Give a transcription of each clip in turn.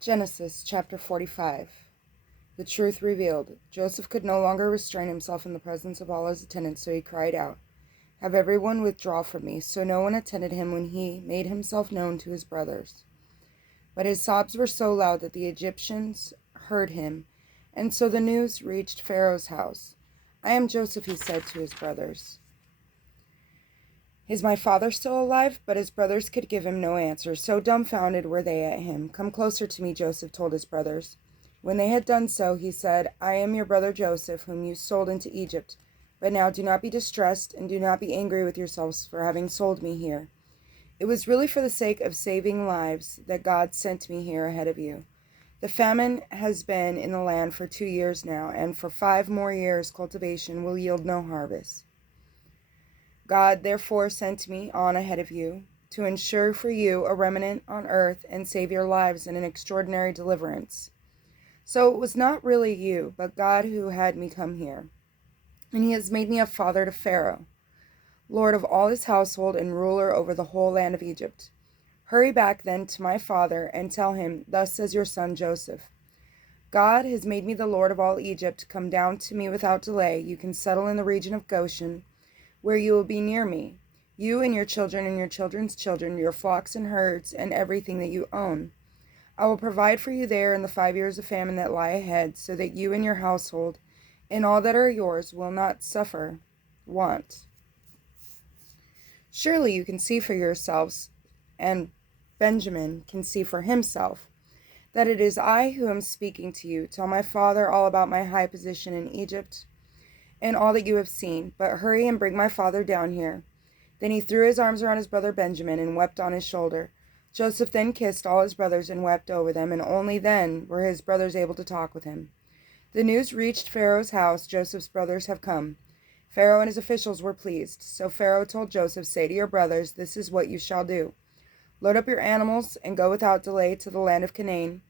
Genesis chapter 45. The truth revealed. Joseph could no longer restrain himself in the presence of all his attendants, so he cried out, "Have everyone withdraw from me." So no one attended him when he made himself known to his brothers. But his sobs were so loud that the Egyptians heard him, and so the news reached Pharaoh's house. "I am Joseph," he said to his brothers. "Is my father still alive?" But his brothers could give him no answer, so dumbfounded were they at him. "Come closer to me," Joseph told his brothers. When they had done so, he said, "I am your brother Joseph, whom you sold into Egypt. But now do not be distressed, and do not be angry with yourselves for having sold me here. It was really for the sake of saving lives that God sent me here ahead of you. The famine has been in the land for 2 years now, and for 5 more years cultivation will yield no harvest. God therefore sent me on ahead of you to ensure for you a remnant on earth and save your lives in an extraordinary deliverance. So it was not really you, but God who had me come here. And he has made me a father to Pharaoh, lord of all his household and ruler over the whole land of Egypt. Hurry back then to my father and tell him, 'Thus says your son Joseph, God has made me the lord of all Egypt. Come down to me without delay. You can settle in the region of Goshen, where you will be near me, you and your children and your children's children, your flocks and herds, and everything that you own. I will provide for you there in the 5 years of famine that lie ahead, so that you and your household and all that are yours will not suffer want. Surely you can see for yourselves, and Benjamin can see for himself, that it is I who am speaking to you. Tell my father all about my high position in Egypt and all that you have seen, but hurry and bring my father down here." Then he threw his arms around his brother Benjamin and wept on his shoulder. Joseph then kissed all his brothers and wept over them, and only then were his brothers able to talk with him. The news reached Pharaoh's house, "Joseph's brothers have come." Pharaoh and his officials were pleased. So Pharaoh told Joseph, "Say to your brothers, this is what you shall do. Load up your animals and go without delay to the land of Canaan.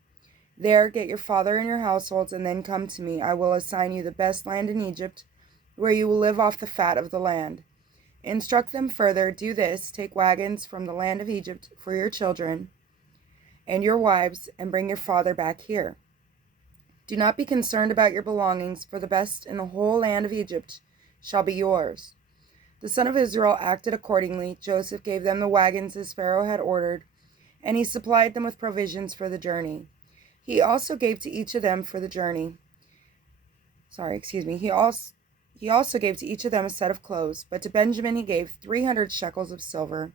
There get your father and your households, and then come to me. I will assign you the best land in Egypt, where you will live off the fat of the land." Instruct them further, "Do this, take wagons from the land of Egypt for your children and your wives, and bring your father back here. Do not be concerned about your belongings, for the best in the whole land of Egypt shall be yours." The son of Israel acted accordingly. Joseph gave them the wagons as Pharaoh had ordered, and he supplied them with provisions for the journey. He also gave to each of them for the journey. He also gave to each of them a set of clothes, but to Benjamin he gave 300 shekels of silver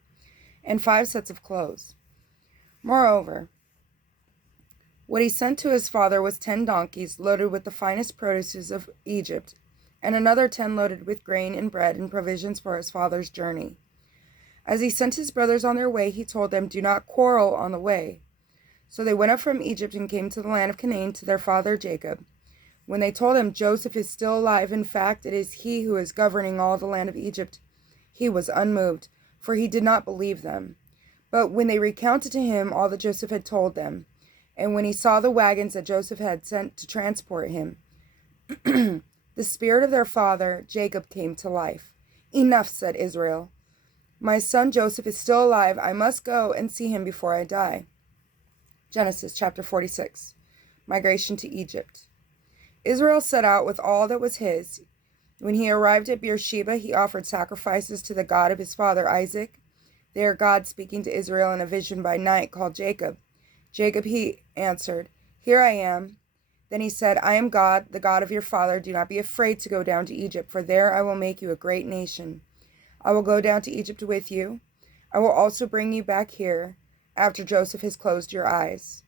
and 5 sets of clothes. Moreover, what he sent to his father was 10 donkeys loaded with the finest produces of Egypt, and another 10 loaded with grain and bread and provisions for his father's journey. As he sent his brothers on their way, he told them, "Do not quarrel on the way." So they went up from Egypt and came to the land of Canaan to their father Jacob. When they told him, "Joseph is still alive, in fact, it is he who is governing all the land of Egypt," he was unmoved, for he did not believe them. But when they recounted to him all that Joseph had told them, and when he saw the wagons that Joseph had sent to transport him, the spirit of their father Jacob came to life. "Enough," said Israel. "My son Joseph is still alive. I must go and see him before I die." Genesis chapter 46. Migration to Egypt. Israel set out with all that was his. When he arrived at Beersheba, he offered sacrifices to the God of his father Isaac. There God speaking to Israel in a vision by night called Jacob. "Jacob," he answered. "Here I am." Then he said, "I am God, the God of your father. Do not be afraid to go down to Egypt, for there I will make you a great nation. I will go down to Egypt with you. I will also bring you back here after Joseph has closed your eyes."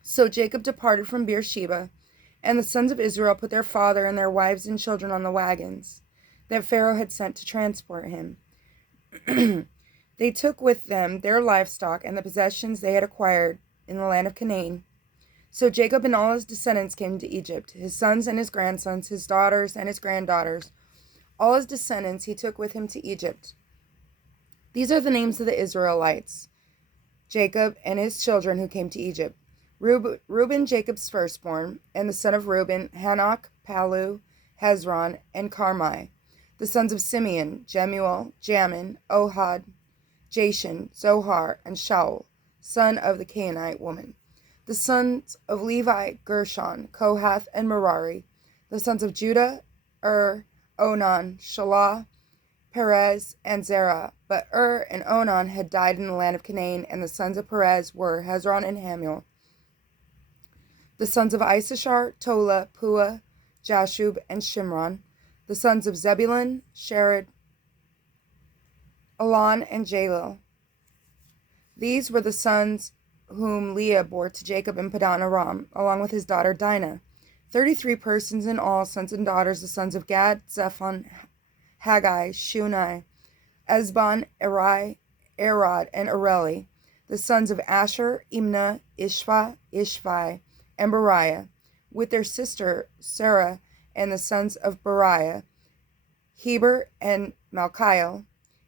So Jacob departed from Beersheba, and the sons of Israel put their father and their wives and children on the wagons that Pharaoh had sent to transport him. They took with them their livestock and the possessions they had acquired in the land of Canaan. So Jacob and all his descendants came to Egypt, his sons and his grandsons, his daughters and his granddaughters. All his descendants he took with him to Egypt. These are the names of the Israelites, Jacob and his children who came to Egypt. Reuben, Jacob's firstborn, and the son of Reuben, Hanok, Palu, Hezron, and Carmi. The sons of Simeon, Jemuel, Jamin, Ohad, Jashan, Zohar, and Shaul, son of the Canaanite woman. The sons of Levi, Gershon, Kohath, and Merari. The sons of Judah, Onan, Shelah, Perez, and Zerah. But and Onan had died in the land of Canaan, and the sons of Perez were Hezron and Hamul. The sons of Issachar, Tola, Pua, Jashub, and Shimron. The sons of Zebulun, Shered, Elon, and Jalil. These were the sons whom Leah bore to Jacob in Padan Aram, along with his daughter Dinah. 33 persons in all, sons and daughters, the sons of Gad, Zephon, Haggai, Shunai, Ezbon, Eri, Arod, and Areli. The sons of Asher, Imnah, Ishvi, and Beriah, with their sister Sarah, and the sons of Beriah, Heber and Malchiel.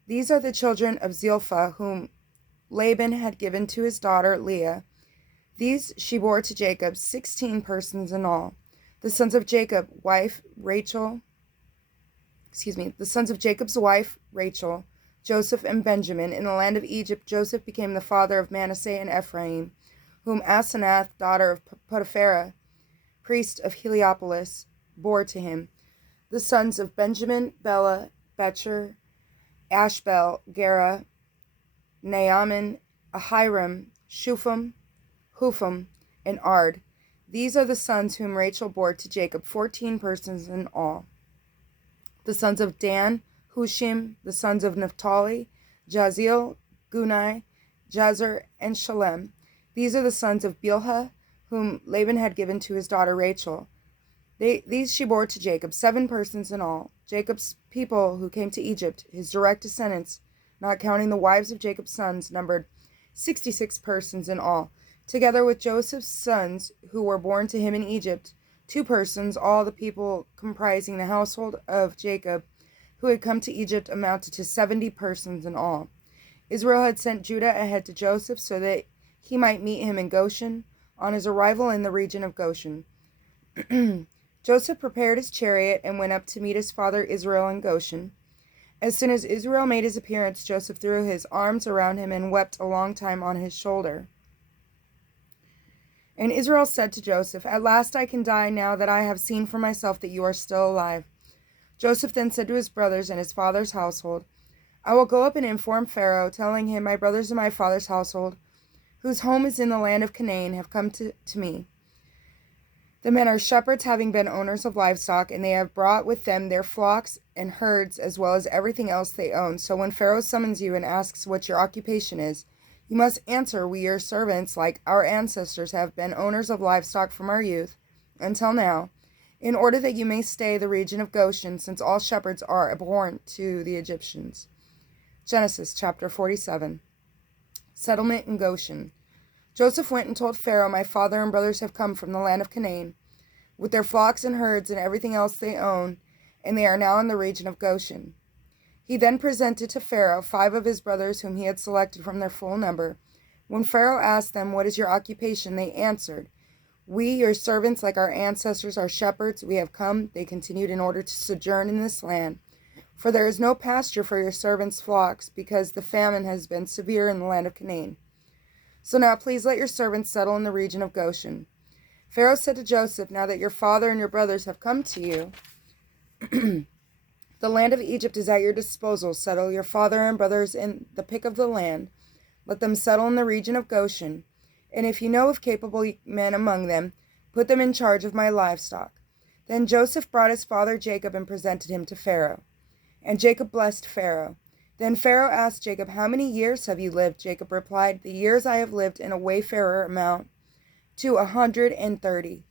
These are the children of Zilpah, whom Laban had given to his daughter Leah. These she bore to Jacob, 16 persons in all. The sons of Jacob's wife, Rachel, Joseph, and Benjamin. In the land of Egypt, Joseph became the father of Manasseh and Ephraim, whom Asenath, daughter of Potiphera, priest of Heliopolis, bore to him. The sons of Benjamin, Bela, Becher, Ashbel, Gera, Naaman, Ahiram, Shufam, Hufam, and Ard. These are the sons whom Rachel bore to Jacob, 14 persons in all. The sons of Dan, Hushim. The sons of Naphtali, Jazil, Gunai, Jazer, and Shalem. These are the sons of Bilhah, whom Laban had given to his daughter Rachel. These she bore to Jacob, 7 persons in all. Jacob's people who came to Egypt, his direct descendants, not counting the wives of Jacob's sons, numbered 66 persons in all. Together with Joseph's sons, who were born to him in Egypt, 2 persons, all the people comprising the household of Jacob, who had come to Egypt, amounted to 70 persons in all. Israel had sent Judah ahead to Joseph so that he might meet him in Goshen, on his arrival in the region of Goshen. Joseph prepared his chariot and went up to meet his father Israel in Goshen. As soon as Israel made his appearance, Joseph threw his arms around him and wept a long time on his shoulder. And Israel said to Joseph, "At last I can die, now that I have seen for myself that you are still alive." Joseph then said to his brothers and his father's household, "I will go up and inform Pharaoh, telling him, my brothers and my father's household, whose home is in the land of Canaan, have come to me. The men are shepherds, having been owners of livestock, and they have brought with them their flocks and herds, as well as everything else they own. So when Pharaoh summons you and asks what your occupation is, you must answer, 'We, your servants, like our ancestors, have been owners of livestock from our youth until now, in order that you may stay the region of Goshen, since all shepherds are abhorrent to the Egyptians." Genesis chapter 47. Settlement in Goshen. Joseph went and told Pharaoh, "My father and brothers have come from the land of Canaan, with their flocks and herds and everything else they own, and they are now in the region of Goshen." He then presented to Pharaoh 5 of his brothers whom he had selected from their full number. When Pharaoh asked them, "What is your occupation?" they answered, "We, your servants, like our ancestors, are shepherds. We have come," they continued, "in order to sojourn in this land. For there is no pasture for your servants' flocks, because the famine has been severe in the land of Canaan. So now please let your servants settle in the region of Goshen." Pharaoh said to Joseph, "Now that your father and your brothers have come to you, the land of Egypt is at your disposal. Settle your father and brothers in the pick of the land. Let them settle in the region of Goshen. And if you know of capable men among them, put them in charge of my livestock." Then Joseph brought his father Jacob and presented him to Pharaoh. And Jacob blessed Pharaoh. Then Pharaoh asked Jacob, "How many years have you lived?" Jacob replied, "The years I have lived in a wayfarer amount to 130.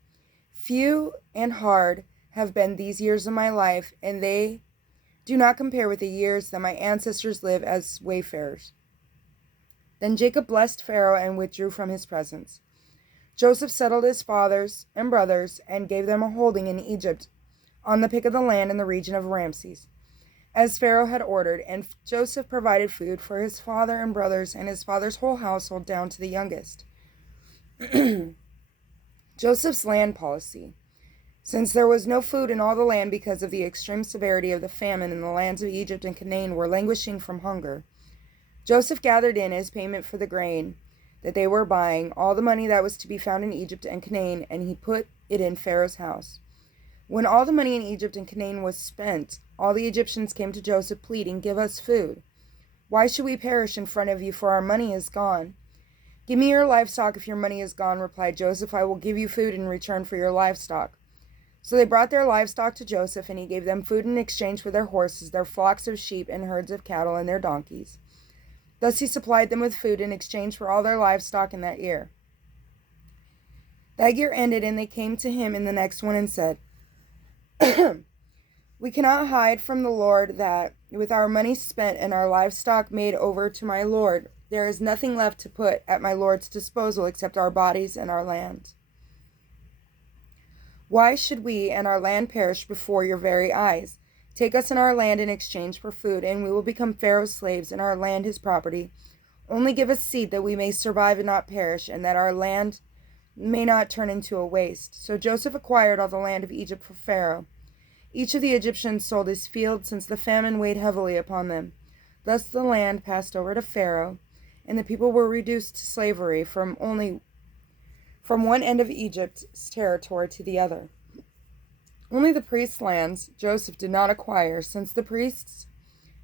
Few and hard have been these years of my life, and they do not compare with the years that my ancestors live as wayfarers." Then Jacob blessed Pharaoh and withdrew from his presence. Joseph settled his fathers and brothers and gave them a holding in Egypt, on the pick of the land in the region of Ramses, as Pharaoh had ordered, and Joseph provided food for his father and brothers and his father's whole household down to the youngest. Joseph's land policy. Since there was no food in all the land because of the extreme severity of the famine, and the lands of Egypt and Canaan were languishing from hunger, Joseph gathered in as payment for the grain that they were buying, all the money that was to be found in Egypt and Canaan, and he put it in Pharaoh's house. When all the money in Egypt and Canaan was spent, all the Egyptians came to Joseph pleading, "Give us food. Why should we perish in front of you, for our money is gone?" "Give me your livestock if your money is gone," replied Joseph. "I will give you food in return for your livestock." So they brought their livestock to Joseph, and he gave them food in exchange for their horses, their flocks of sheep, and herds of cattle, and their donkeys. Thus he supplied them with food in exchange for all their livestock in that year. That year ended, and they came to him in the next one and said, "We cannot hide from the Lord that, with our money spent and our livestock made over to my Lord, there is nothing left to put at my Lord's disposal except our bodies and our land. Why should we and our land perish before your very eyes? Take us and our land in exchange for food, and we will become Pharaoh's slaves, and our land his property. Only give us seed that we may survive and not perish, and that our land may not turn into a waste." So Joseph acquired all the land of Egypt for Pharaoh. Each of the Egyptians sold his field, since the famine weighed heavily upon them. Thus the land passed over to Pharaoh, and the people were reduced to slavery from one end of Egypt's territory to the other. Only the priests' lands Joseph did not acquire, since the priests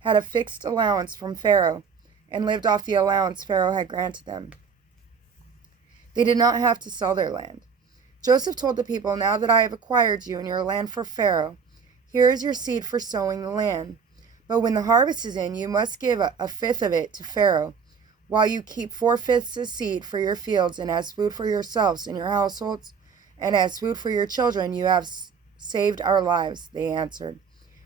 had a fixed allowance from Pharaoh, and lived off the allowance Pharaoh had granted them. They did not have to sell their land. Joseph told the people, "Now that I have acquired you and your land for Pharaoh, here is your seed for sowing the land. But when the harvest is in, you must give a fifth of it to Pharaoh, while you keep 4/5 as seed for your fields, and as food for yourselves and your households, and as food for your children. You have saved our lives," they answered.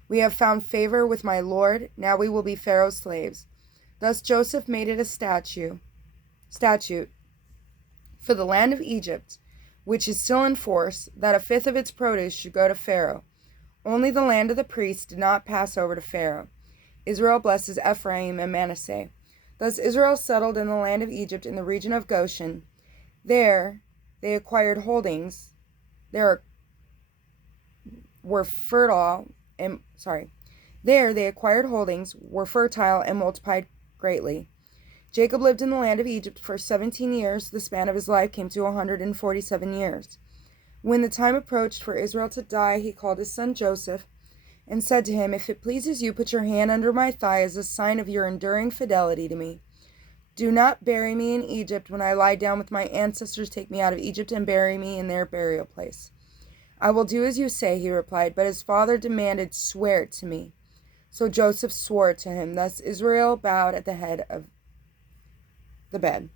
"We have found favor with my Lord. Now we will be Pharaoh's slaves." Thus Joseph made it a statute for the land of Egypt, which is still in force, that a fifth of its produce should go to Pharaoh. Only the land of the priests did not pass over to Pharaoh. Israel blesses Ephraim and Manasseh. Thus Israel settled in the land of Egypt in the region of Goshen. There they acquired holdings. There they acquired holdings, were fertile, and multiplied greatly. Jacob lived in the land of Egypt for 17 years. The span of his life came to 147 years. When the time approached for Israel to die, he called his son Joseph and said to him, "If it pleases you, put your hand under my thigh as a sign of your enduring fidelity to me. Do not bury me in Egypt. When I lie down with my ancestors, take me out of Egypt and bury me in their burial place." "I will do as you say," he replied, but his father demanded, "Swear it to me." So Joseph swore it to him. Thus Israel bowed at the head of the bed.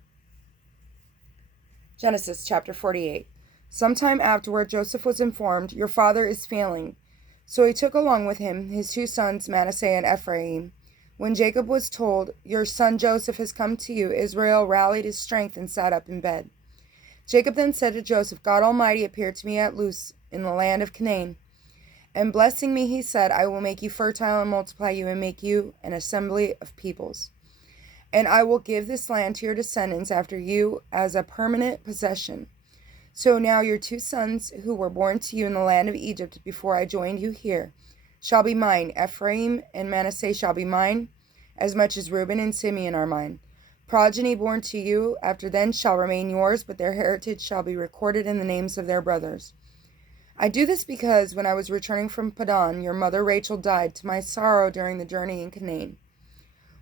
Genesis chapter 48. Sometime afterward, Joseph was informed, "Your father is failing." So he took along with him his 2 sons, Manasseh and Ephraim. When Jacob was told, "Your son Joseph has come to you," Israel rallied his strength and sat up in bed. Jacob then said to Joseph, "God Almighty appeared to me at Luz in the land of Canaan. And blessing me, he said, I will make you fertile and multiply you and make you an assembly of peoples. And I will give this land to your descendants after you as a permanent possession. So now your 2 sons who were born to you in the land of Egypt before I joined you here shall be mine. Ephraim and Manasseh shall be mine, as much as Reuben and Simeon are mine. Progeny born to you after then shall remain yours, but their heritage shall be recorded in the names of their brothers. I do this because when I was returning from Padan, your mother Rachel died to my sorrow during the journey in Canaan.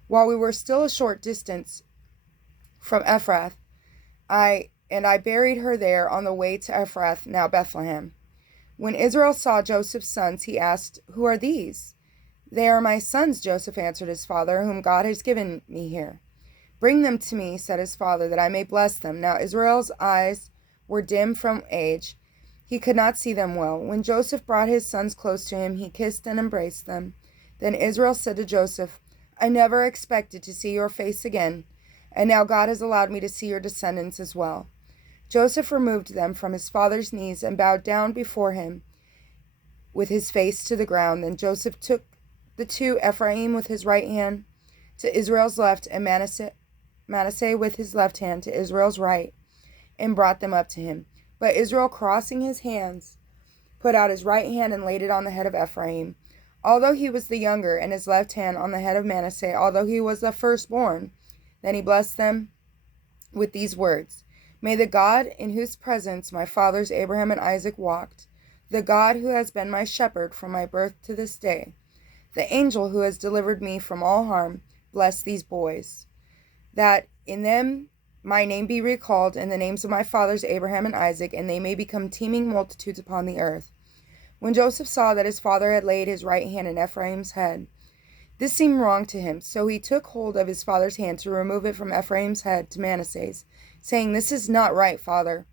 While we were still a short distance from Ephrath, I buried her there on the way to Ephrath, now Bethlehem. When Israel saw Joseph's sons, he asked, "Who are these?" "They are my sons," Joseph answered his father, "whom God has given me here." "Bring them to me," said his father, "that I may bless them." Now Israel's eyes were dim from age. He could not see them well. When Joseph brought his sons close to him, he kissed and embraced them. Then Israel said to Joseph, "I never expected to see your face again, and now God has allowed me to see your descendants as well." Joseph removed them from his father's knees and bowed down before him with his face to the ground. Then Joseph took the 2, Ephraim with his right hand to Israel's left, and Manasseh with his left hand to Israel's right, and brought them up to him. But Israel, crossing his hands, put out his right hand and laid it on the head of Ephraim, although he was the younger, and his left hand on the head of Manasseh, although he was the firstborn. Then he blessed them with these words, "May the God in whose presence my fathers Abraham and Isaac walked, the God who has been my shepherd from my birth to this day, the angel who has delivered me from all harm, bless these boys, that in them my name be recalled and the names of my fathers Abraham and Isaac, and they may become teeming multitudes upon the earth." When Joseph saw that his father had laid his right hand on Ephraim's head, this seemed wrong to him, so he took hold of his father's hand to remove it from Ephraim's head to Manasseh's, saying, "This is not right, father.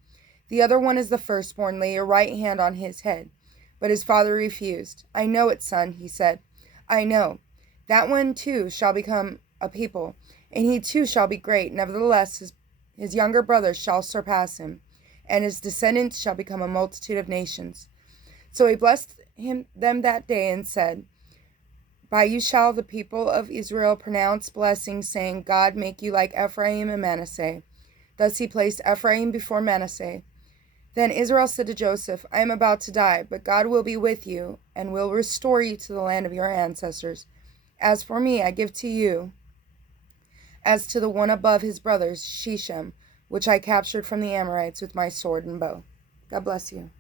The other one is the firstborn. Lay your right hand on his head." But his father refused. "I know it, son," he said. "I know. That one too shall become a people, and he too shall be great. Nevertheless, his younger brothers shall surpass him, and his descendants shall become a multitude of nations." So he blessed them that day and said, "By you shall the people of Israel pronounce blessings, saying, God make you like Ephraim and Manasseh." Thus he placed Ephraim before Manasseh. Then Israel said to Joseph, "I am about to die, but God will be with you, and will restore you to the land of your ancestors. As for me, I give to you, as to the one above his brothers, Shechem, which I captured from the Amorites with my sword and bow." God bless you.